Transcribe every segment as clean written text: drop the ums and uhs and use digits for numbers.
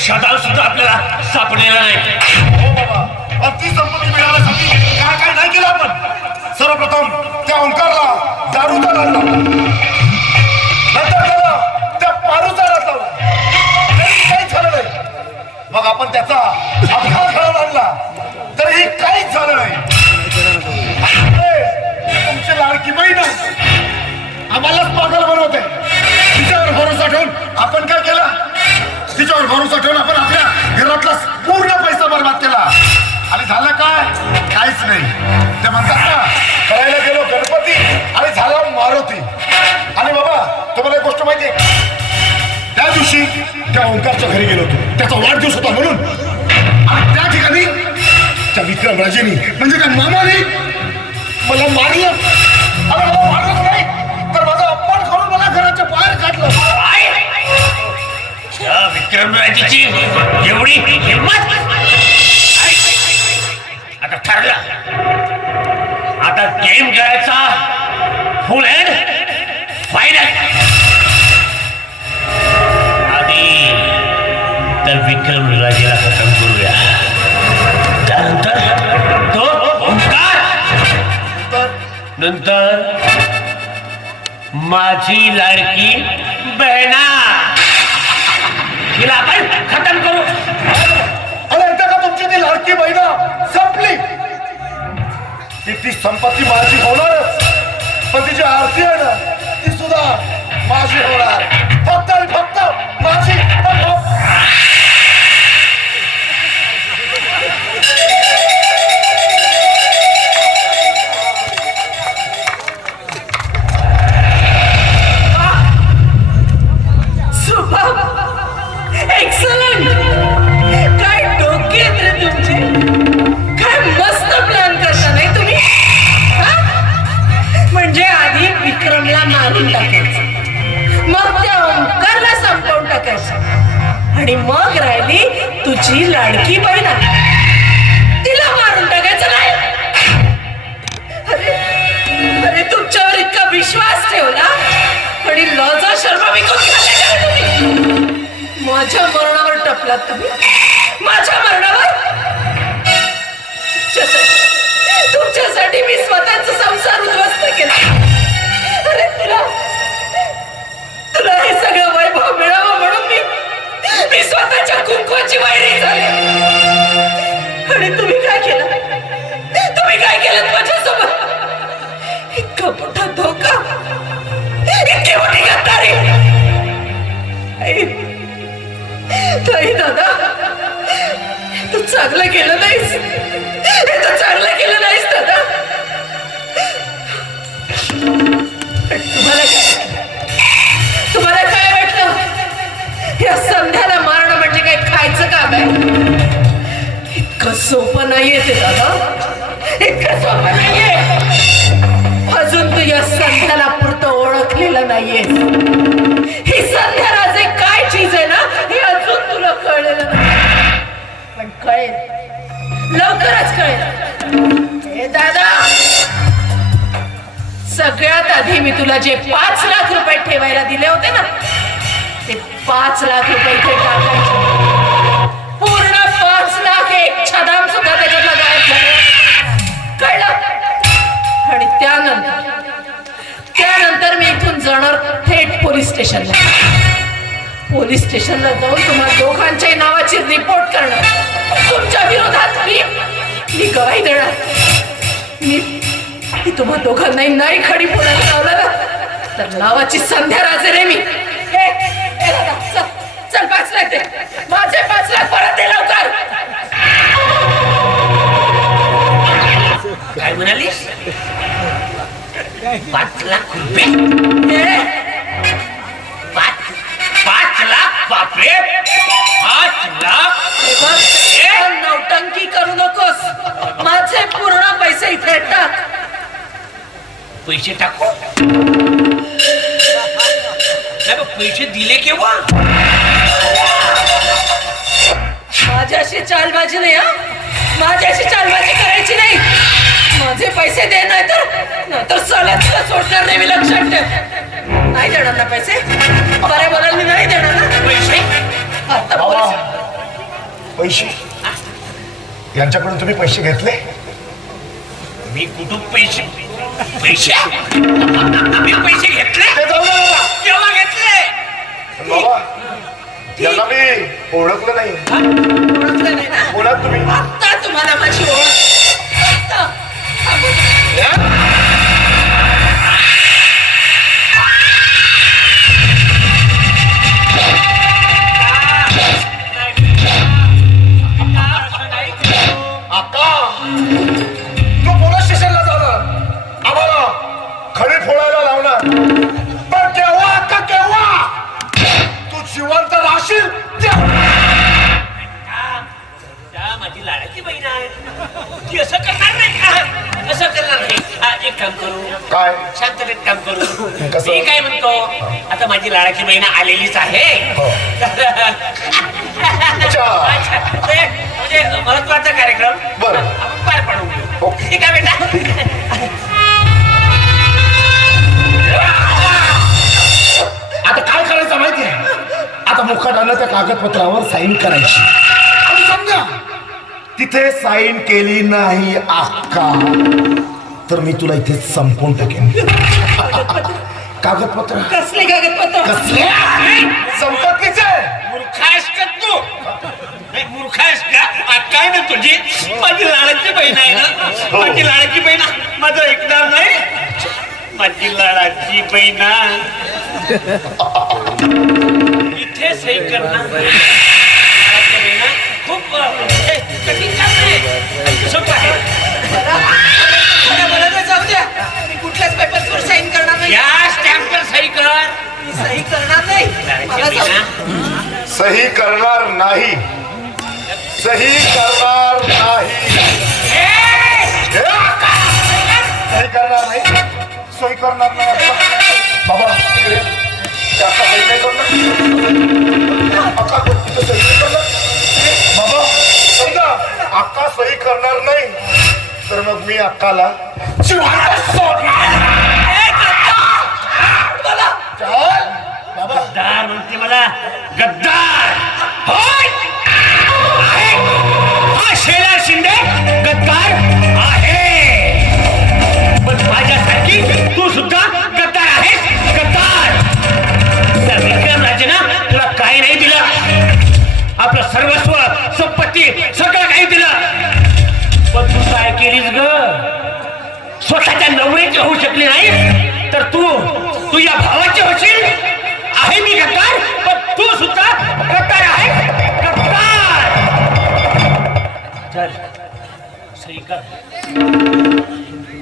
शताव सुद्धा आपल्याला सापडलेला नाही. हो बाबा, पण ती संपत्ती मिळवण्यासाठी काय काय नाही केलं आपण. सर्वप्रथम त्या ओंकारला दारूचा नाद लावला, नंतर त्याला त्या पारूचा नाद लावला, काहीच झालं नाही. मग आपण त्याचा अपघात घडवून आणला तरीही काहीच झालं नाही. तुमची लाडकी बहीण आम्हालाच पागल बनवते. तिच्यावर भरोसा ठेवून आपण काय केलं, तिच्यावर भरोसा ठेवून आपण आपल्या घरातला पूर्ण पैसा बर्बाद केला. आणि झालं काय, काहीच नाही. ते म्हणतात ना, करायला गेलो गणपती आणि झाला मारुती. आणि बाबा तुम्हाला एक गोष्ट माहिती आहे, त्या दिवशी त्या ओंकारच्या घरी गेलो होतो, त्याचा वाढदिवस होता म्हणून. आणि त्या ठिकाणी त्या विक्रमराजेनी म्हणजे त्या मामाने मला मारलं. अरे बाबा, मारलंच नाही तर माझा अपमान करून मला घराच्या बाहेर काढलं. त्या विक्रमराजेची एवढी हिंमत. आता ठरलं, आता गेम खेळायचा फुल एंड फायनल. आधी त्या विक्रमराजेला खतम करूया, त्यानंतर तो ओंकार, नंतर माझी लाडकी बहिणा, तिला आपण खतम करू. अरे एकदा का तुमची ती लाडकी बहीण संपली की ती संपत्ती माझी होणारच, पण तिची आरती आहे ना, ती सुद्धा माझी होणार. फक्त आणि फक्त माझी. आणि मग राहिली तुझी लाडकी बहीण, तिला मारून टाकायचं नाही. अरे अरे, तुमच्यावर इतका विश्वास ठेवला आणि लॉजा शर्मा विकून खाल्ले तुम्ही. माझ्या मरणावर टपलात तुम्ही, माझ्या मरणावर. तुमच्यासाठी मी स्वतःचा संसार उद्ध्वस्त केला. अरे तुला हे सगळं वैभव मिळावं म्हणून मी स्वतःच्या कुंकवाची वैरी झाली. आणि तुम्ही काय केलं, तुम्ही काय केलं माझ्यासोबत? इतका मोठा धोका, इतकी मोठी गद्दारी. ताई दादा, तू चांगलं केलं नाहीस, तू चांगलं केलं नाहीस दादा. तुम्हाला काय वाटलं, या संध्याला मारणं म्हणजे काय खायचं काम आहे? इतकं सोपं नाहीये ते दादा, इतकं सोपं नाहीये. अजून तू या संध्याला पुरतं ओळखलेलं नाहीये. ही संध्या राजे काय चीज आहे ना, हे अजून तुला कळलेलं नाही, पण कळेल, लवकरच कळेल. हे दादा, सगळ्यात आधी मी तुला जे 5 लाख रुपये ठेवायला दिले होते ना, ते 5 लाख रुपये इथे टाकायचे. पूर्ण 5 लाख, एक छदाम सुद्धा त्याच्यातला गायब झाला, कळलं? आणि त्यानंतर मी इथून जाणार थेट पोलीस स्टेशनला. पोलीस स्टेशनला जाऊन तुम्हा दोघांच्या नावाची रिपोर्ट करणार. तुमच्या विरोधात मी गवाही देणार. मी तुम्हा दोघांनाही नाही खडी फोडायला लावलं ना, तर नावाची संध्या राजे रे मी. चल 5 लाख दे, माझे 5 लाख परत दे लवकर. काय म्हणालीस? 5 लाख रुपये? 5 लाख? बापरे, 5 लाख? नौटंकी करू नकोस, माझे पूर्ण पैसे इथे टाक. पैसे टाकू? पैसे दिले केव्हा? माझ्याशी चालबाजी नाही, हा, माझ्याशी चालबाजी करायची नाही. माझे पैसे दे, नाहीतर सगळ्यात सोडणार नाही मी, लक्षात ठेव. नाही देणार ना पैसे? बरे बोलायला मी नाही देणार ना पैसे. आता पैसे यांच्याकडून तुम्ही पैसे घेतले? मी कुठून पैसे पैसे मी पैसे घेतले? ते जाऊ दे बाबा. केव्हा घेतले? पण बाबा यांना मी ओळखलं नाही. ओळखलं नाही ना? कोणात तुम्ही? आता तुम्हाला माझी ओळख. आता. आका तू पोलीस स्टेशनला जाणार, आम्हाला खडी फोडायला लावणार, पण केव्हा आका केव्हा तू जिवंत राहशील तेव्हा. त्या माझी लाडाची बहीण आहे, ती असं करणार नाही का? असं करणार नाही. हा, एक काम करू, काय शांततेत काम करू. कसं? मी काय म्हणतो, आता माझी लाडाची बहीण आलेलीच आहे. हो. अच्छा. अच्छा, ते म्हणजे महत्वाचा कार्यक्रम बरं. आपण पार पाडू घेऊ. ओके. ठीक आहे बेटा. आता काय करायचं माहितीये? आता मुखाटानं त्या कागदपत्रावर साईन करायची आणि समजा तिथे साईन केली नाही आक्का तर मी तुला इथे संपवून टाकेन. कागदपत्र कसले कागदपत्र? कसले? संपत्तीचे. मूर्खास का तू? नाही, मूर्खास का? काय ना तुझी माझी लाडाची बहीण आहे ना, माझी लाडाची बहीण माझं ऐकणार नाही. माझी लाडाची बहीण इथे सही करणार. लाडाची बहीण खूप कठीण काम आहे, सोपं आहे. मला जाऊ द्या. मी कुठल्याच पेपर्सवर साईन करणार नाही. या स्टॅम्पवर सही कर. मी सही करणार नाही. मला लाडाची जाऊ बहीण द्या. सही करणार नाही. सही करणार नाही. हे आका! सही करणार नाही. सही करणार नाही. बाबा इकडे. ते आका सही नाही करणार. आका तिथं सही नाही करणार. बाबा समजा आका सही करणार नाही तर मग मी अक्काला जिवंत सोडणार. चल बाबा. गद्दार म्हणते मला, गद्दार. होय, आहे. हा शेला शिंदे गद्दार आहे, पण माझ्यासारखी तू सुद्धा गद्दार आहेस. गद्दार. त्या विक्रम राजेनं तुला काही नाही दिलं, आपलं सर्वस्व संपत्ती सगळं काही दिलं, पण तू काय केलीस ग? स्वतःच्या नवऱ्याची होऊ शकली नाही तर तू या भावाची होशील. आहे मी गद्दार, पण तू सुद्धा गद्दार आहे. गद्दार. चल सही कर.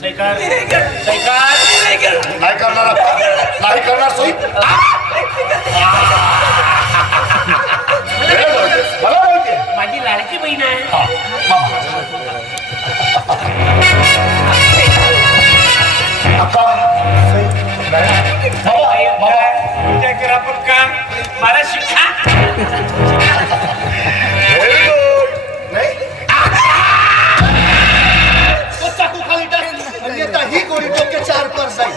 सही कर. सही कर. नाही करणार अक्का. नाही करणार सही. मला माहिती आहे. माझी लाडकी बहीण आहे. हा, बाबा. अक्का सही नाही. बाबा बाबा उद्या करा पण काम मला शिक्षा. Very good. नाही चाकू खाली टाक अन्यथा ही गोळी डोक्याच्या 4 पर जाईल.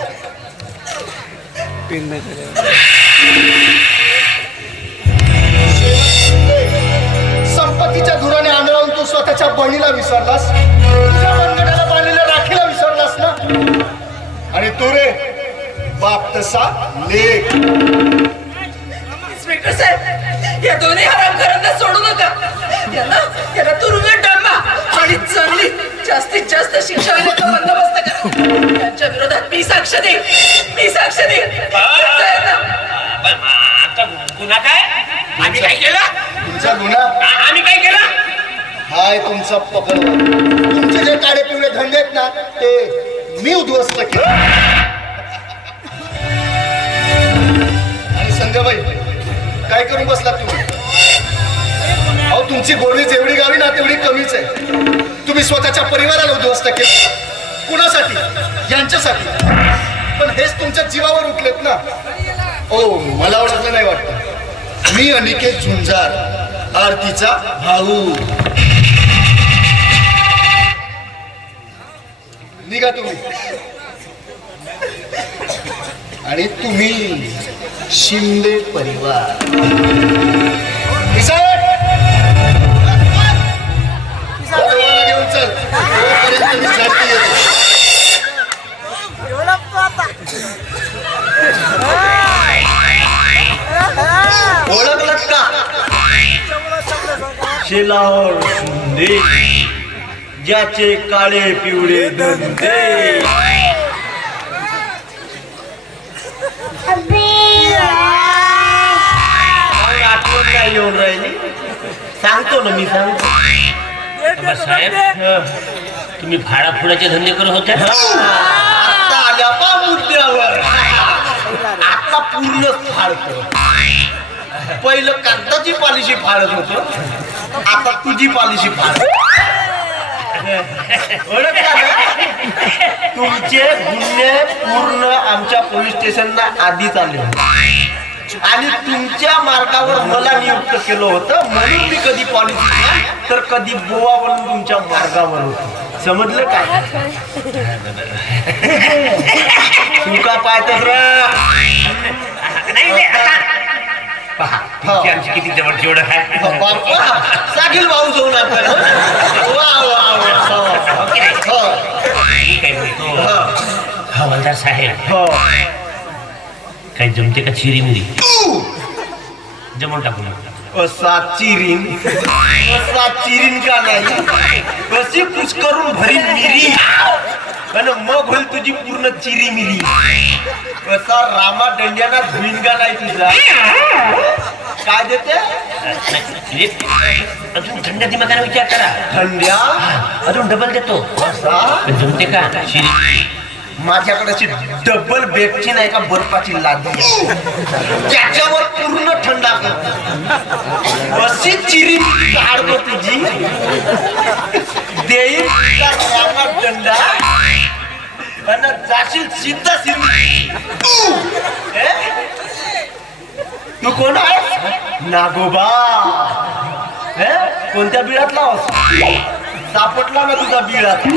संपत्तीच्या धुराने आंधळावून तू स्वतःच्या बहिणीला विसरलास, तुझ्या मनगटाला बांधलेल्या राखीला विसरलास ना. आणि तू रे बाप तसा लेख. इन्स्पेक्टर साहेब, या दोन्ही हरामखोरांना सोडू नका. यांना तुरुंगात डांबा आणि चांगली जास्तीत जास्त शिक्षा देण्याचा बंदोबस्त करा. त्यांच्या विरोधात मी साक्ष देईन. मी साक्ष देईन. आता गुन्हा काय? आम्ही काय केलं? तुमचा गुन्हा आम्ही काय केलं? हाय तुमचा पकडवा. तुमचे जे काळे पिवळे धंदे आहेत ना ते मी उद्ध्वस्त केले. आणि संध्याबाई काय करून बसला तुम्ही? अहो तुमची गोळी जेवढी गावी ना तेवढी कमीच आहे. तुम्ही स्वतःच्या परिवाराला उद्ध्वस्त केलं. कुणासाठी? यांच्यासाठी. पण हेच तुमच्या जीवावर उठलेत ना. ओ मला ओळखलं नाही वाटतं. मी अनिकेत झुंजार, आरतीचा भाऊ. निघा तुम्ही. आणि तुम्ही शिंदे परिवार. साहेब शेलावर शिंदे ज्याचे काळे पिवळे धंदे. आठवण नाही येऊन राहिली. सांगतो ना मी सांगतो. साहेब तुम्ही फाडाफुडाचे धंदे करत होत्या. आता आल्या पा मुद्द्यावर. आता पूर्ण फाडतो. पहिलं कागदाची पॉलिसी फाडत होतो, आता तुझी पॉलिसी फाड. तुमचे गुन्हे पूर्ण आमच्या पोलीस स्टेशनला आधीच आले आणि तुमच्या मार्गावर मला नियुक्त केलं होतं, म्हणून मी कधी पॉलिसी तर कधी बोवा म्हणून तुमच्या मार्गावर होतो. समजलं काय? तू का पाहतस आमची किती जवळ जेवढं आहे. बाप्पा साखील भाऊ जाऊन आपल्याला. वा वा वा. मी काय म्हणतो हवालदार साहेब, काय जमते का चिरीमिरी जमून टाकून. असा चिरीन का नाही, कशी कुछ करून भरी मिरी आणि मग होईल तुझी पूर्ण चिरी मिरी. कसा रामा दंड्याला धुईन का नाही तुझा. काय देते अजून थंड दिमागाने विचार करा. थंड्या अजून डबल देतो. असा पण जमते का चिरी. माझ्याकडे अशी डबल बेडची नाही का बर्फाची लादी आहे. त्याच्यावर पूर्ण थंडा करतो. अशी चिरी काढतो तुझी देईल रामा दंडा आणि जाशील सीधा सिरी. तू कोण आहे? नागोबा. कोणत्या बिळात लावस? सापटला ना तुझा बिळात.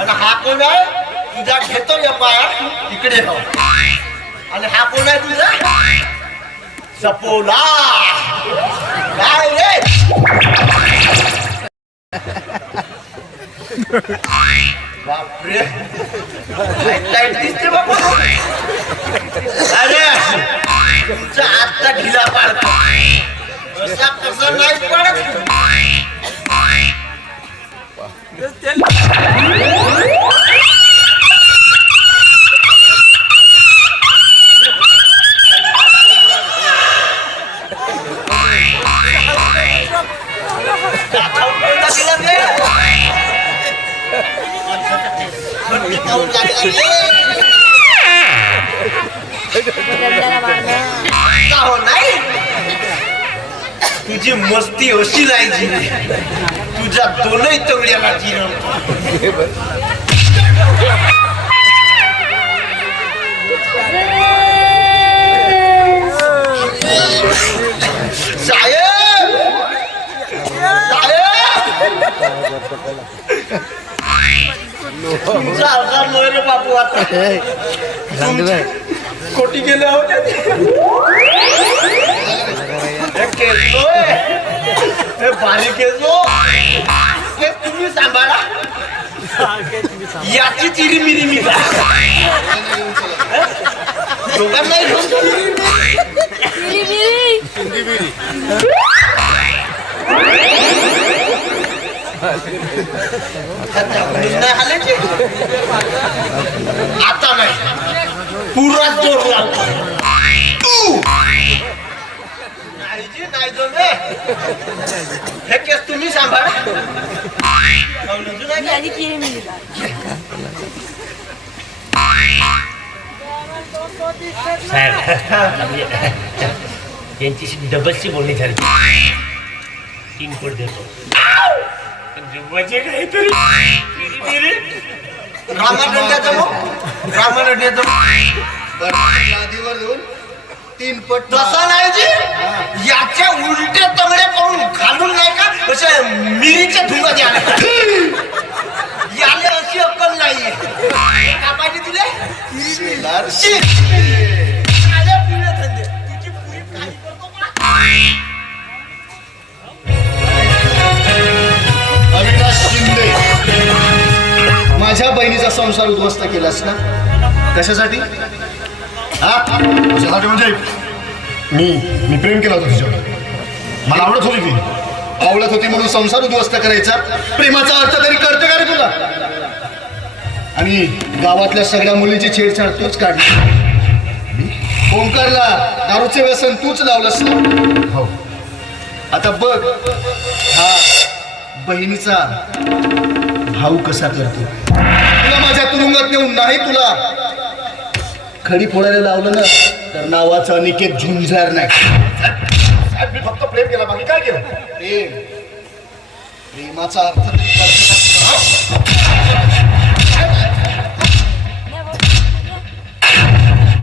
आणि हा कोण आहे? तुझा घेतो या पायात इकडे हो. आणि हा कोण आहे तुझा? सपोला. काय रे? बापरे टाईट दिसते बाबा. अरे तुमचा आत्ता ढिला पाडतो. असा कसा नाही पडत. नाही तुझी मस्ती अशी राहायची. तुझ्या दोनही तंगड्याला जिरं. साहेब तुमचा आजार लोय रे बापू. आता कोटी गेले होते. बारीक केसो तुम्ही सांभाळा. याची चिरी मिरी मी दोघांना आता नाही पुरा जोर लागतो. नाही जो हे केस तुम्ही सांभाळा. साहेब यांच्याशी डबलची बोलणी झाली. 3 कोट देतो. रामानंद्याचं लादीवर देऊन 3 पट. तसा नाही जी. याच्या उलटे तंगडे करून घालून नाही का असे मिरीच्या धुंगा द्या. याले अशी अक्कल नाहीये. का पाहिजे तुले? तुझी पुरी काही करतो का? अविनाश शिंदे, माझ्या बहिणीचा संसार उद्ध्वस्त केलास ना? कशासाठी? हा कशासाठी म्हणजे मी प्रेम केला होता तिच्यावर. मला आवडत होती ती. आवडत होती म्हणून संसार उद्ध्वस्त करायचा, प्रेमाचा अर्थ तरी कळतं का रे तुला? आणि गावातल्या सगळ्या मुलींची छेडछाड तूच काढली, ओंकारला दारूचे व्यसन तूच लावलंस ना. हो, आता बघ हा बहिणीचा भाऊ कसा करतो. तुला माझ्या तुरुंगात नेऊन नाही तुला खडी फोडायला लावलं ना तर नावाचा अनिकेत झुंजार नाही. साहेब, मी फक्त प्रेम केला, बाकी काय केलं? प्रेमाचा अर्थ तरी कळतो का तुला?